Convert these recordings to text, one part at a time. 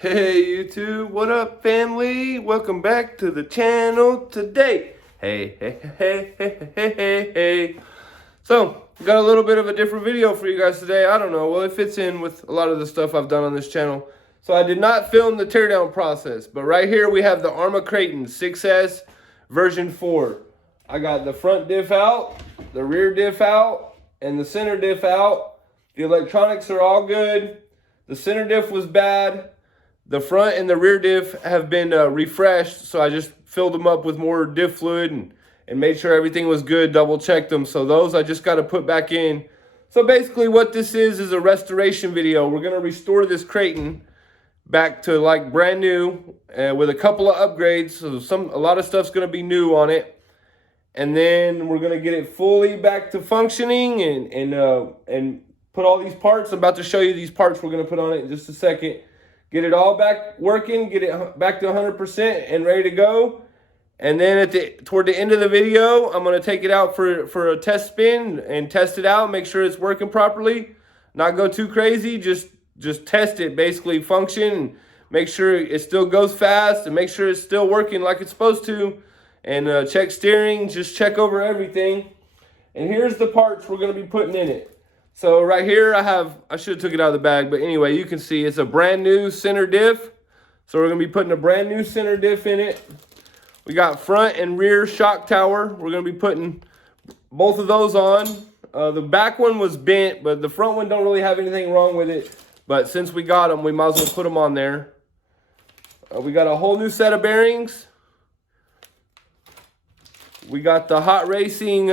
Hey YouTube, what up family? Welcome back to the channel today. Hey. So, got a little bit of a different video for you guys today. I don't know, well it fits in with a lot of the stuff I've done on this channel. So I did not film the teardown process, but right here we have the Arrma Kraton 6S version 4. I got the front diff out, the rear diff out, and the center diff out. The electronics are all good. The center diff was bad. The front and the rear diff have been refreshed, so I just filled them up with more diff fluid and made sure everything was good, double checked them. So those I just got to put back in. So basically what this is a restoration video. We're going to restore this Kraton back to like brand new with a couple of upgrades. So a lot of stuff's going to be new on it. And then we're going to get it fully back to functioning and put all these parts. I'm about to show you these parts we're going to put on it in just a second. Get it all back working, get it back to 100% and ready to go. And then toward the end of the video, I'm going to take it out for a test spin and test it out, make sure it's working properly. Not go too crazy, just test it, basically function, and make sure it still goes fast and make sure it's still working like it's supposed to. And check steering, just check over everything. And here's the parts we're going to be putting in it. So right here I should have took it out of the bag, but anyway, you can see it's a brand new center diff. So we're going to be putting a brand new center diff in it. We got front and rear shock tower. We're going to be putting both of those on. The back one was bent, but the front one don't really have anything wrong with it. But since we got them, we might as well put them on there. We got a whole new set of bearings. We got the hot racing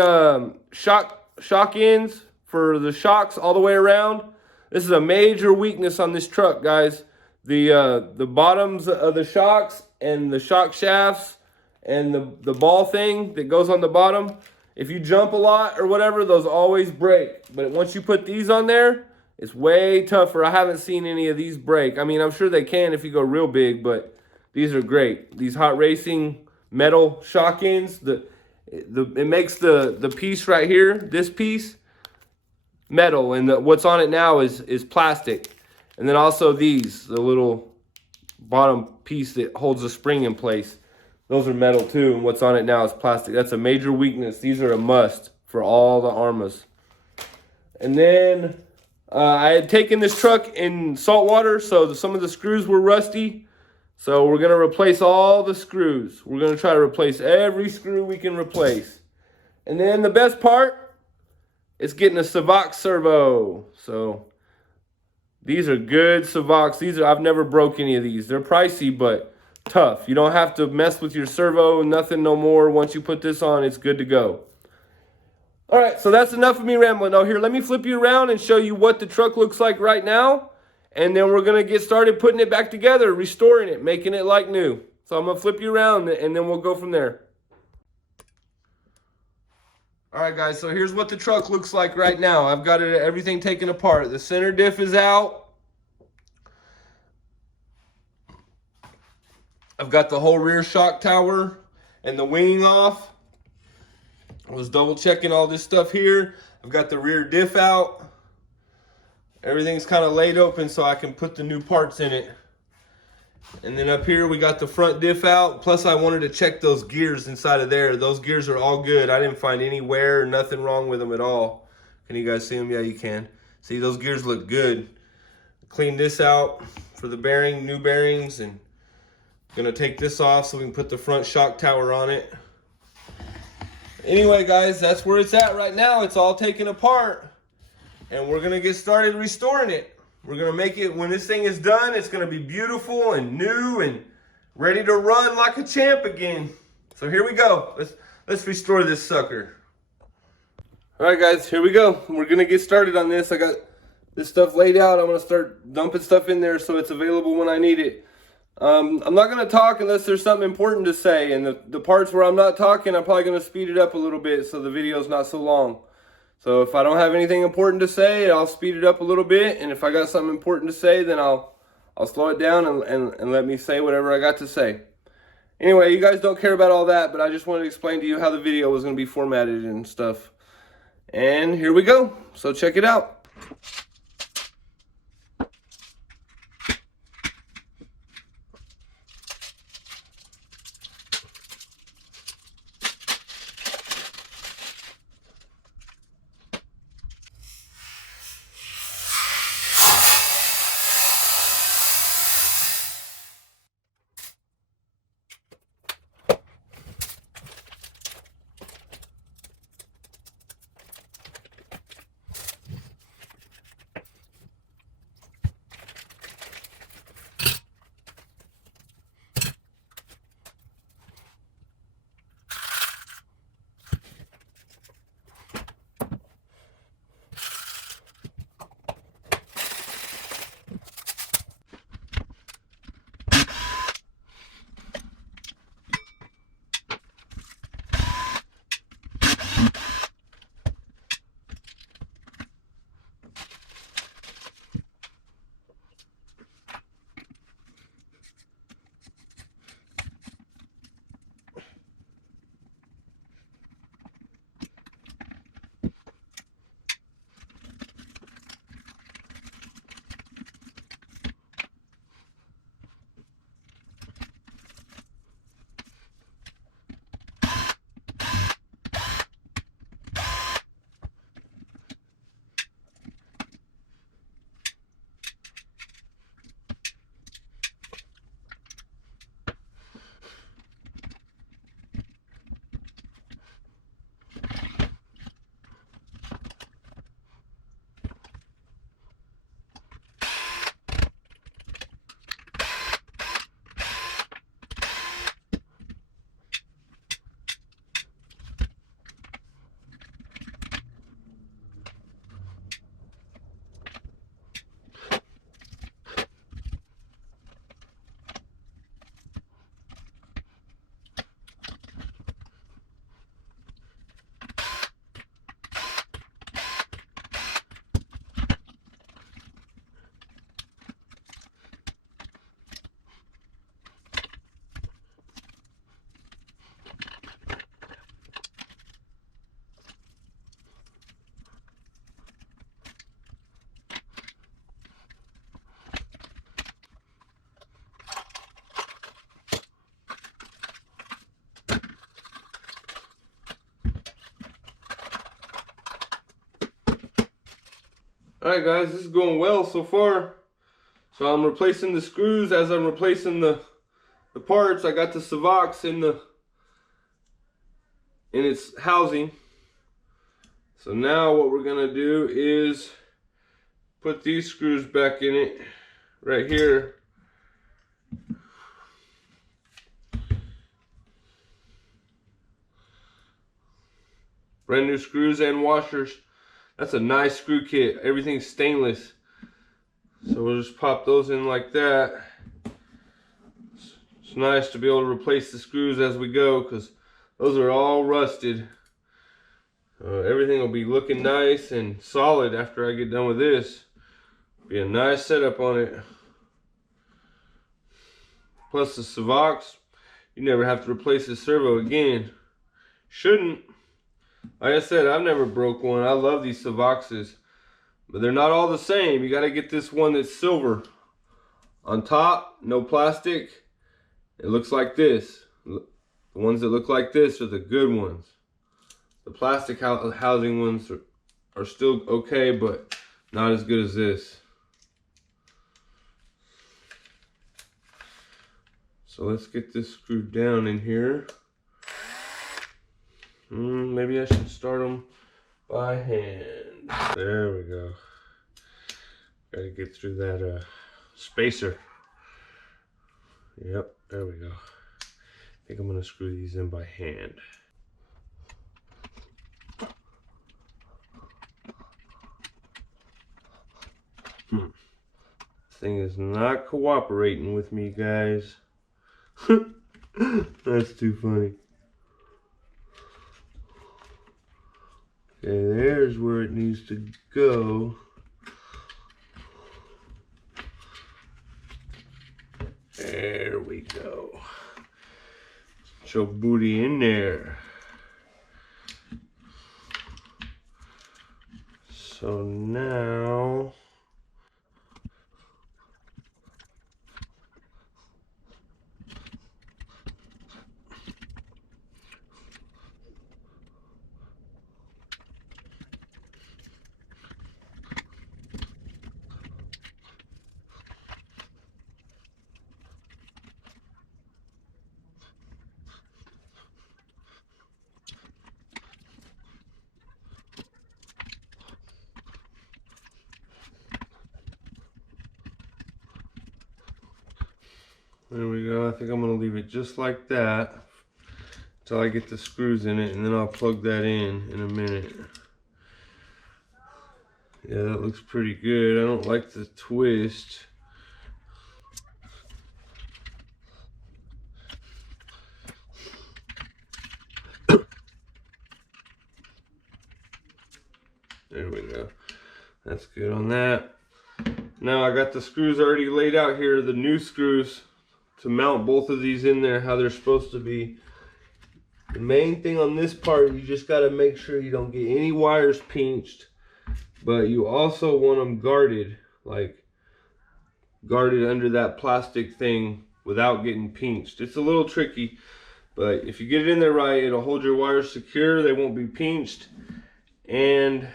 shock ends for the shocks all the way around. This is a major weakness on this truck, guys. The bottoms of the shocks and the shock shafts and the ball thing that goes on the bottom, if you jump a lot or whatever, those always break. But once you put these on there, it's way tougher. I haven't seen any of these break. I mean, I'm sure they can if you go real big, but these are great. These hot racing metal shock ends, it makes the piece right here, this piece, metal, and what's on it now is plastic. And then also these, the little bottom piece that holds the spring in place, those are metal too, and what's on it now is plastic. That's a major weakness. These are a must for all the Arrmas. And then I had taken this truck in salt water, so some of the screws were rusty. So we're going to replace all the screws. We're going to try to replace every screw we can replace. And then the best part, it's getting a Savox servo. So these are good Savox. I've never broke any of these. They're pricey, but tough. You don't have to mess with your servo, nothing no more. Once you put this on, it's good to go. All right, so that's enough of me rambling. Now here, let me flip you around and show you what the truck looks like right now. And then we're going to get started putting it back together, restoring it, making it like new. So I'm going to flip you around and then we'll go from there. All right, guys, so here's what the truck looks like right now. I've got everything taken apart. The center diff is out. I've got the whole rear shock tower and the wing off. I was double checking all this stuff here. I've got the rear diff out. Everything's kind of laid open so I can put the new parts in it. And then up here we got the front diff out. Plus I wanted to check those gears inside of there. Those gears are all good. I didn't find any wear or nothing wrong with them at all. Can you guys see them? Yeah, you can. See, those gears look good. Clean this out for the bearing, new bearings, and gonna take this off so we can put the front shock tower on it. Anyway, guys, that's where it's at right now. It's all taken apart. And we're going to get started restoring it. We're going to make it, when this thing is done, it's going to be beautiful and new and ready to run like a champ again. So here we go. Let's restore this sucker. All right, guys, here we go. We're going to get started on this. I got this stuff laid out. I'm going to start dumping stuff in there so it's available when I need it. I'm not going to talk unless there's something important to say. And the parts where I'm not talking, I'm probably going to speed it up a little bit so the video's not so long. So if I don't have anything important to say, I'll speed it up a little bit. And if I got something important to say, then I'll slow it down and let me say whatever I got to say. Anyway, you guys don't care about all that, but I just wanted to explain to you how the video was going to be formatted and stuff. And here we go. So check it out. Alright guys, this is going well so far. So I'm replacing the screws as I'm replacing the parts. I got the Savox in its housing. So now what we're gonna do is put these screws back in it right here. Brand new screws and washers. That's a nice screw kit. Everything's stainless. So we'll just pop those in like that. It's nice to be able to replace the screws as we go because those are all rusted. Everything will be looking nice and solid after I get done with this. Be a nice setup on it. Plus the Savox, you never have to replace the servo again. Shouldn't. Like I said, I've never broke one. I love these Savoxes, but they're not all the same. You got to get this one that's silver. On top, no plastic. It looks like this. The ones that look like this are the good ones. The plastic housing ones are still okay, but not as good as this. So let's get this screwed down in here. Maybe I should start them by hand. There we go. Gotta get through that spacer. Yep, there we go. I think I'm gonna screw these in by hand. This thing is not cooperating with me, guys. That's too funny. Okay, there's where it needs to go. There we go. Get your booty in there. So now there we go. I think I'm going to leave it just like that until I get the screws in it, and then I'll plug that in a minute. Yeah, that looks pretty good. I don't like the twist. There we go. That's good on that. Now I got the screws already laid out here, the new screws to mount both of these in there how they're supposed to be. The main thing on this part, you just got to make sure you don't get any wires pinched, but you also want them guarded, like guarded under that plastic thing without getting pinched. It's a little tricky, but if you get it in there right, it'll hold your wires secure. They won't be pinched, and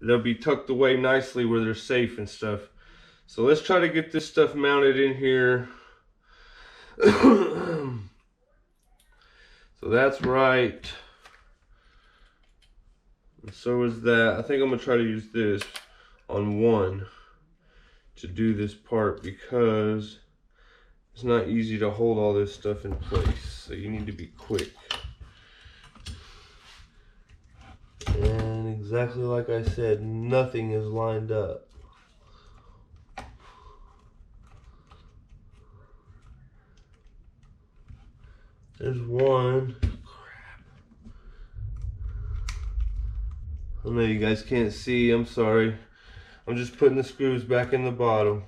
they'll be tucked away nicely where they're safe and stuff. So let's try to get this stuff mounted in here. So that's right. And so is that. I think I'm gonna try to use this on one to do this part because it's not easy to hold all this stuff in place. So you need to be quick. And exactly like I said, nothing is lined up. There's one. Crap. I know you guys can't see, I'm sorry. I'm just putting the screws back in the bottom.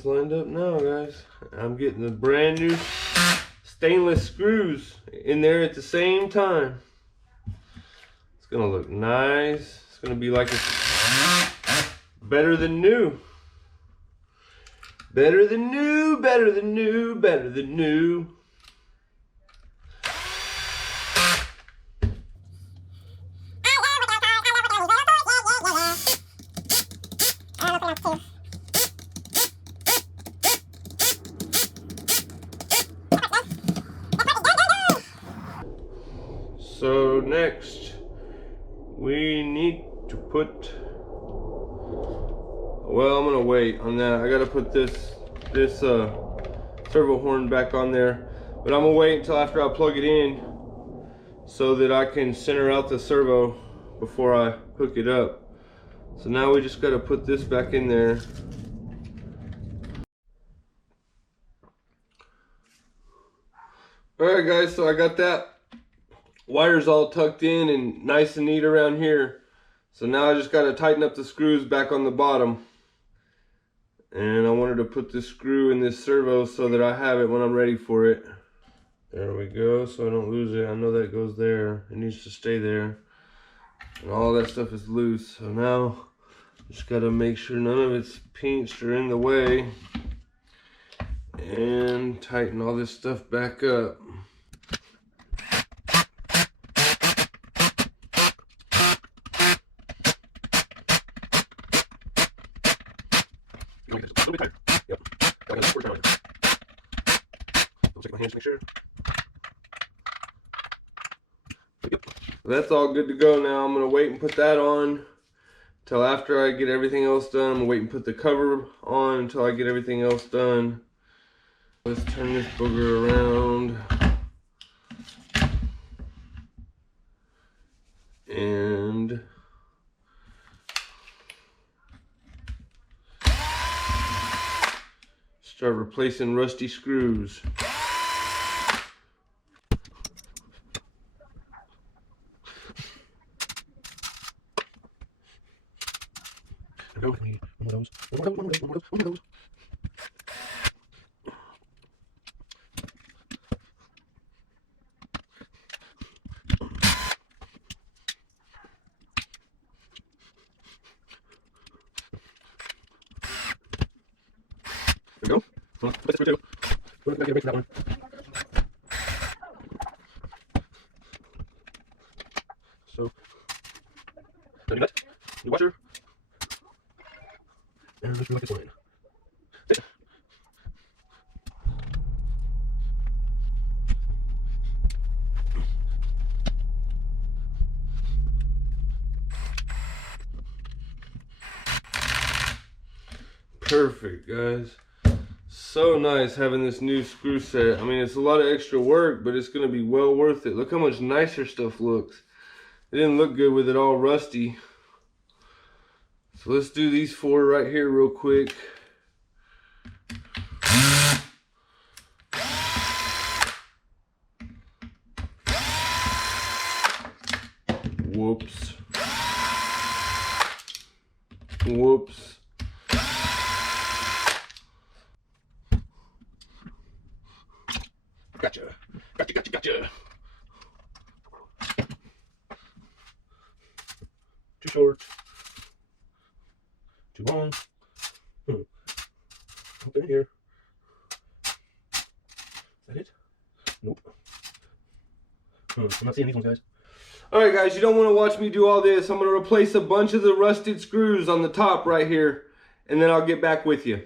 Everything's lined up now, guys. I'm getting the brand new stainless screws in there at the same time. It's gonna look nice. It's gonna be like it's better than new. Better than new, better than new, better than new. So next, we need to put, well, I'm gonna wait on that. I gotta put this servo horn back on there, but I'm gonna wait until after I plug it in so that I can center out the servo before I hook it up. So now we just gotta put this back in there. All right, guys, so I got that wires all tucked in and nice and neat around here. So now I just got to tighten up the screws back on the bottom. And I wanted to put this screw in this servo so that I have it when I'm ready for it. There we go, so I don't lose it. I know that goes there. It needs to stay there. And all that stuff is loose. So now just got to make sure none of it's pinched or in the way. And tighten all this stuff back up. That's all good to go now. I'm going to wait and put that on till after I get everything else done. I'm going to wait and put the cover on until I get everything else done. Let's turn this booger around. And start replacing rusty screws. One of those. One of those. There we go. Come on, put this through too. We're not gonna get a break for that one. So, new nut, new washer, and let's do like this line. Perfect, guys. So nice having this new screw set. I mean, it's a lot of extra work, but it's going to be well worth it. Look how much nicer stuff looks. It didn't look good with it all rusty. So let's do these four right here real quick. Whoops. Whoops. Gotcha. Gotcha, gotcha, gotcha. Too short. Too long. Hope they're in here. Is that it? Nope. I'm not seeing these ones, guys. Alright, guys, you don't want to watch me do all this. I'm going to replace a bunch of the rusted screws on the top right here, and then I'll get back with you.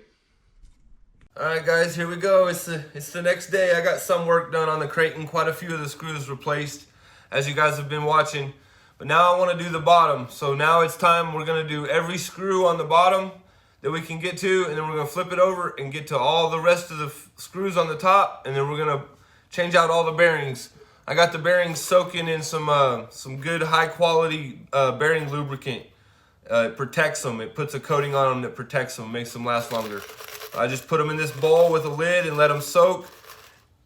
Alright guys, here we go. It's the next day. I got some work done on the Kraton. Quite a few of the screws replaced, as you guys have been watching. But now I want to do the bottom. So now it's time. We're going to do every screw on the bottom that we can get to, and then we're going to flip it over and get to all the rest of the screws on the top, and then we're going to change out all the bearings. I got the bearings soaking in some good high quality bearing lubricant. It protects them. It puts a coating on them that protects them, makes them last longer. I just put them in this bowl with a lid and let them soak,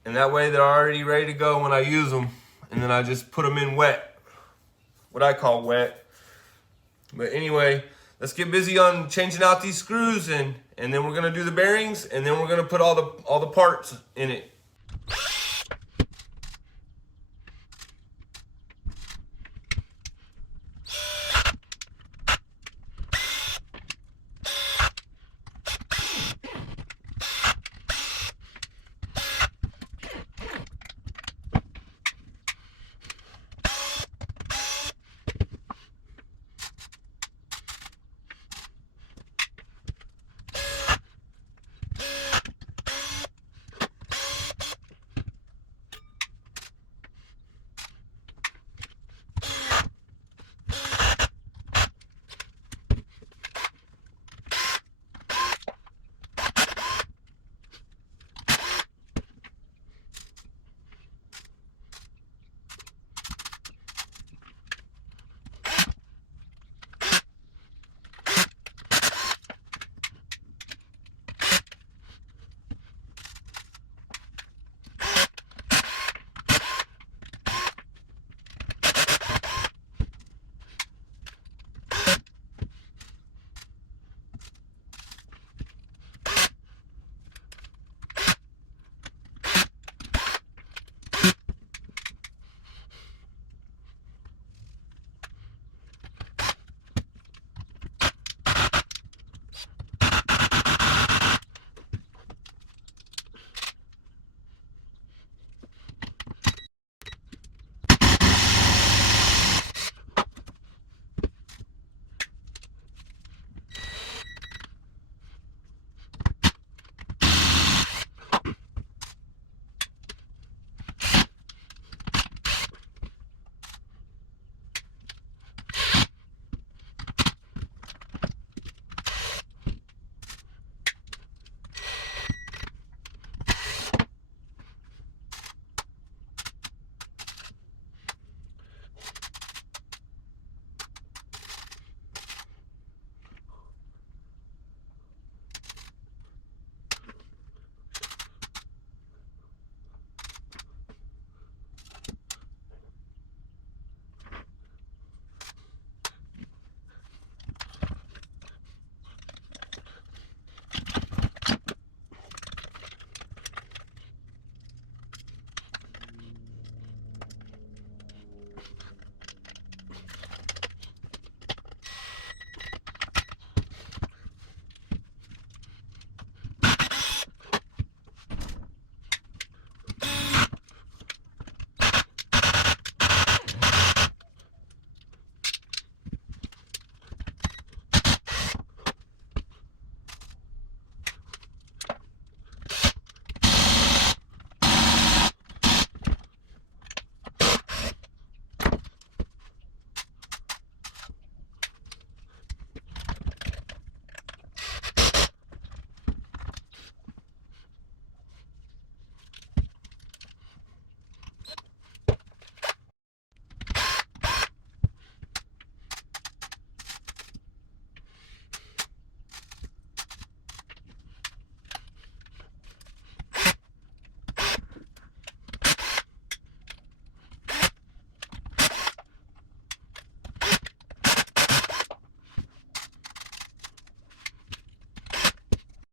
and that way they're already ready to go when I use them. And then I just put them in wet, what I call wet. But anyway, let's get busy on changing out these screws, and then we're gonna do the bearings, and then we're gonna put all the parts in it.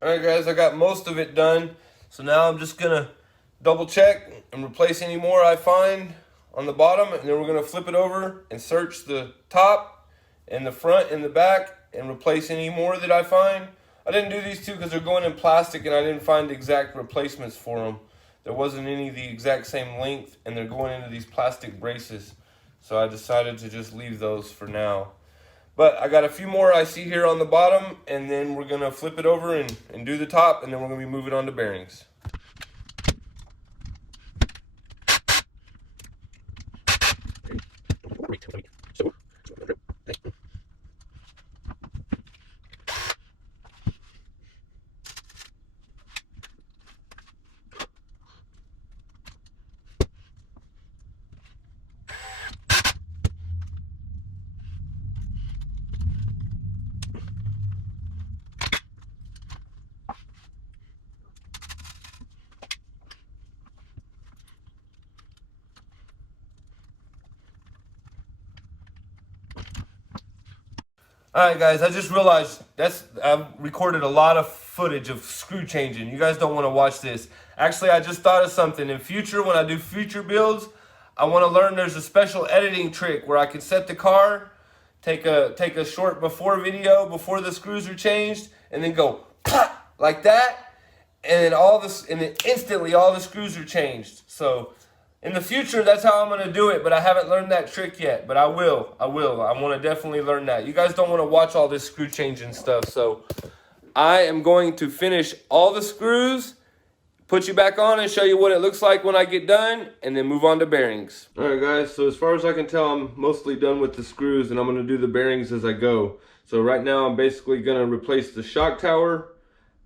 Alright guys, I got most of it done. So now I'm just gonna double check and replace any more I find on the bottom, and then we're gonna flip it over and search the top and the front and the back and replace any more that I find. I didn't do these two because they're going in plastic and I didn't find exact replacements for them. There wasn't any the exact same length, and they're going into these plastic braces. So I decided to just leave those for now. But I got a few more I see here on the bottom, and then we're gonna flip it over and do the top, and then we're gonna be moving on to bearings. All right, guys, I just realized I've recorded a lot of footage of screw changing. You guys don't want to watch this. Actually, I just thought of something. In future, when I do future builds, I want to learn there's a special editing trick where I can set the car, take a short before video before the screws are changed, and then go pop, like that, and then instantly all the screws are changed. So in the future, that's how I'm going to do it, but I haven't learned that trick yet, but I will. I want to definitely learn that. You guys don't want to watch all this screw changing stuff, so I am going to finish all the screws, put you back on and show you what it looks like when I get done, and then move on to bearings. All right, guys, so as far as I can tell, I'm mostly done with the screws, and I'm going to do the bearings as I go. So right now, I'm basically going to replace the shock tower.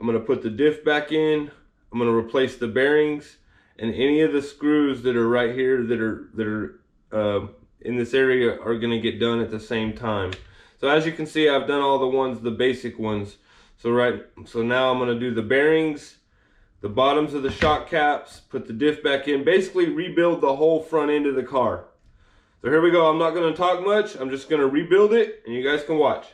I'm going to put the diff back in. I'm going to replace the bearings. And any of the screws that are right here that are in this area are going to get done at the same time. So as you can see, I've done all the basic ones. So now I'm going to do the bearings, the bottoms of the shock caps, put the diff back in, basically rebuild the whole front end of the car. So here we go. I'm not going to talk much. I'm just going to rebuild it, and you guys can watch.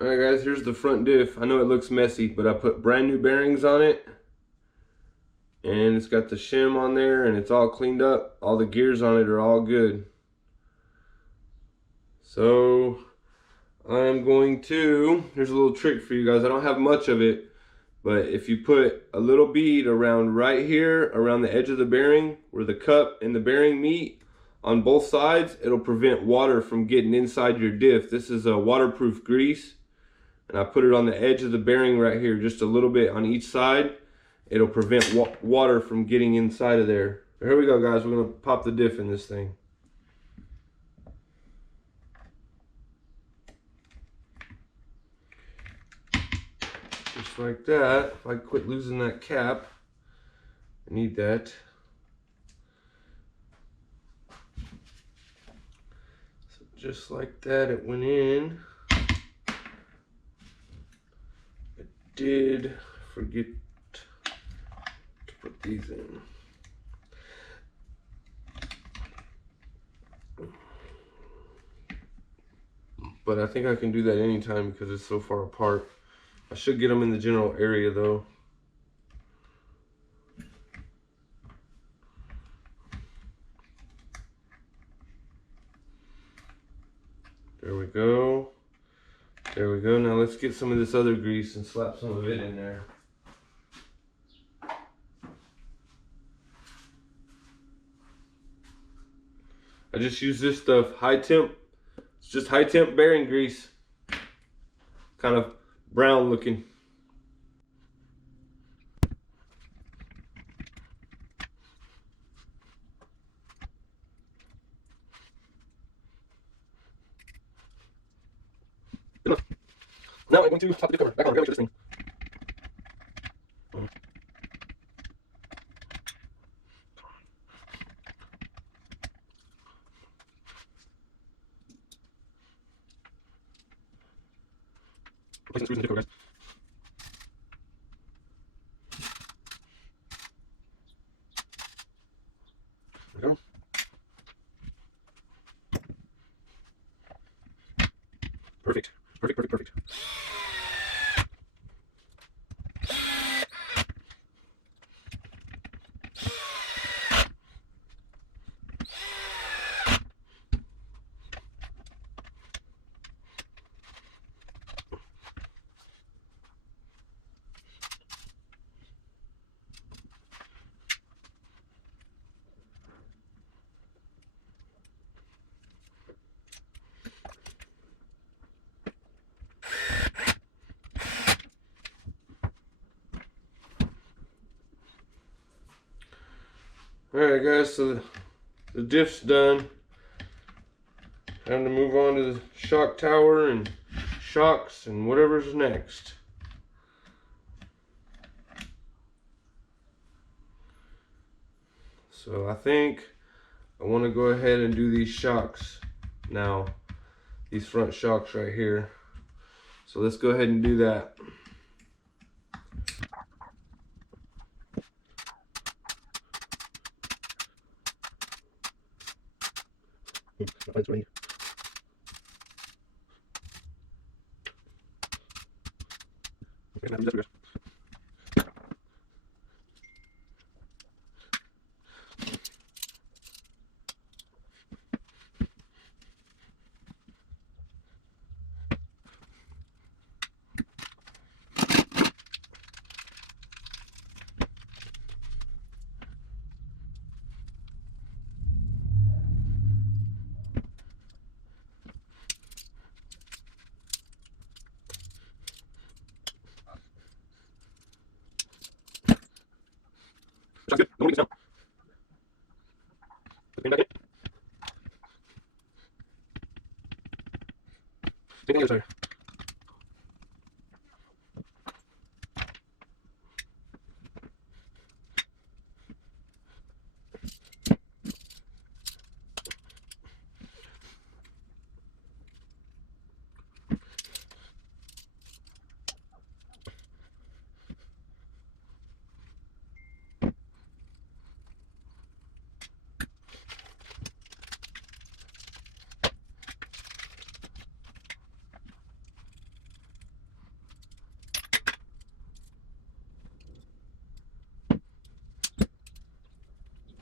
Alright guys, here's the front diff. I know it looks messy, but I put brand new bearings on it. And it's got the shim on there and it's all cleaned up. All the gears on it are all good. So I'm going to, here's a little trick for you guys. I don't have much of it, but if you put a little bead around right here, around the edge of the bearing, where the cup and the bearing meet on both sides, it'll prevent water from getting inside your diff. This is a waterproof grease. And I put it on the edge of the bearing right here, just a little bit on each side. It'll prevent water from getting inside of there. So here we go, guys. We're going to pop the diff in this thing. Just like that. If I quit losing that cap, I need that. So just like that, it went in. Did forget to put these in. But I think I can do that anytime because it's so far apart. I should get them in the general area though. There we go. There we go. Now let's get some of this other grease and slap some of it in there. I just use this stuff, high temp. It's just high temp bearing grease. Kind of brown looking. Now I'm going to pop the cover back on. Grab this thing. Place the screws in the cover, guys. There we go. Perfect. Perfect, perfect, perfect. Alright guys, so the diff's done. Time to move on to the shock tower and shocks and whatever's next. So I think I want to go ahead and do these shocks now. These front shocks right here. So let's go ahead and do that. Sounds good. No more now. Put the back in. Take the other side.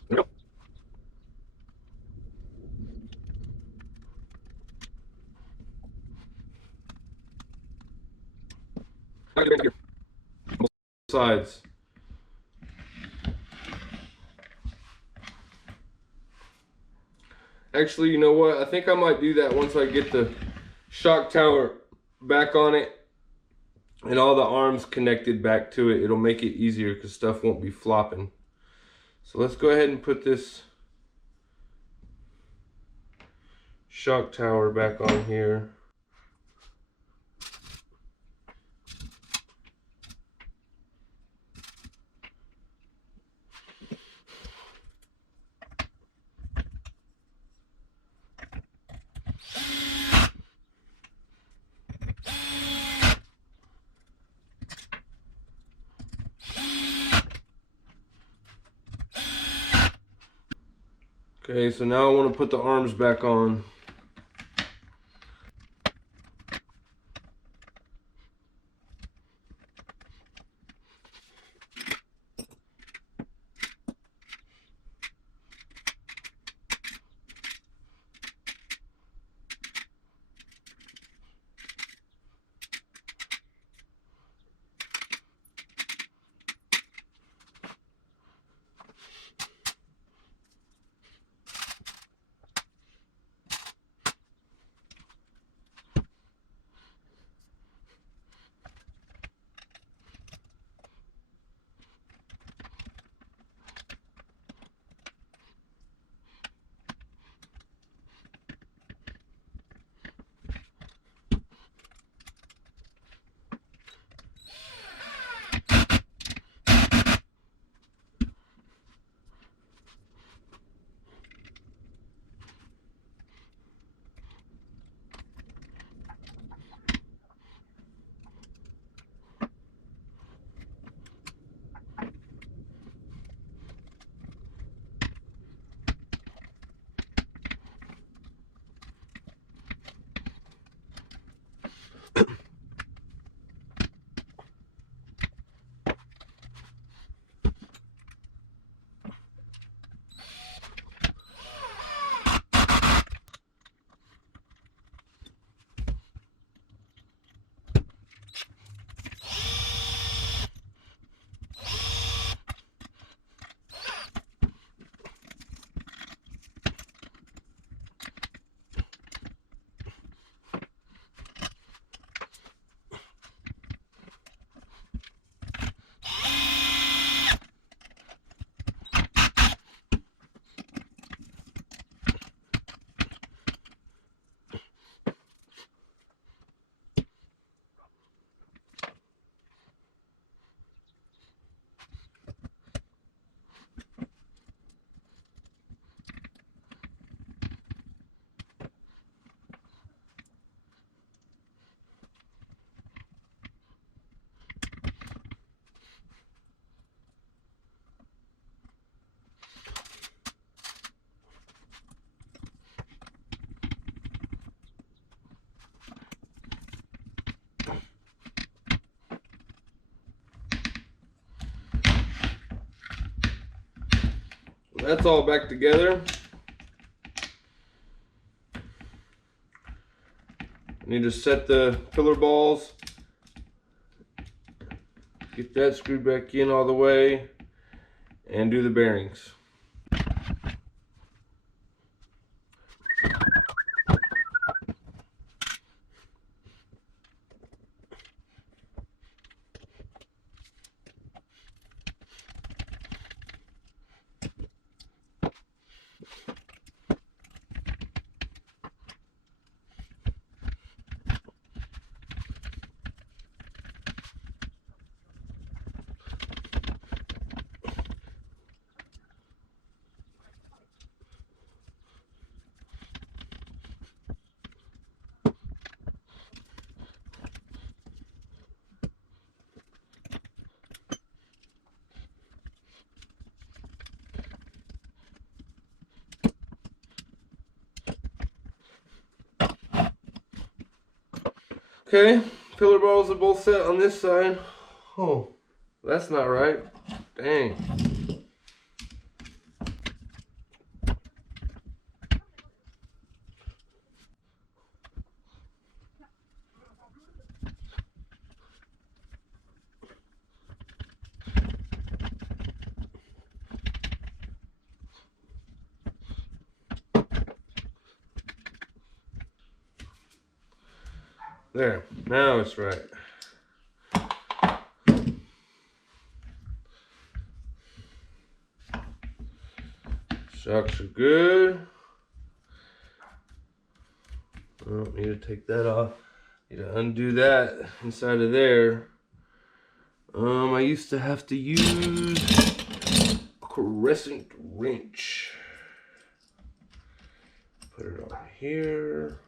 There we go. Now get it here. Both sides. Actually, you know what? I think I might do that once I get the shock tower back on it and all the arms connected back to it. It'll make it easier because stuff won't be flopping. So let's go ahead and put this shock tower back on here. Okay, so now I want to put the arms back on. That's all back together. I need to set the pillar balls. Get that screwed back in all the way and do the bearings. Okay, pillar balls are both set on this side. Oh, that's not right. Dang. There, now it's right. Shocks are good. I don't need to take that off. Need to undo that inside of there. I used to have to use a crescent wrench. Put it on here.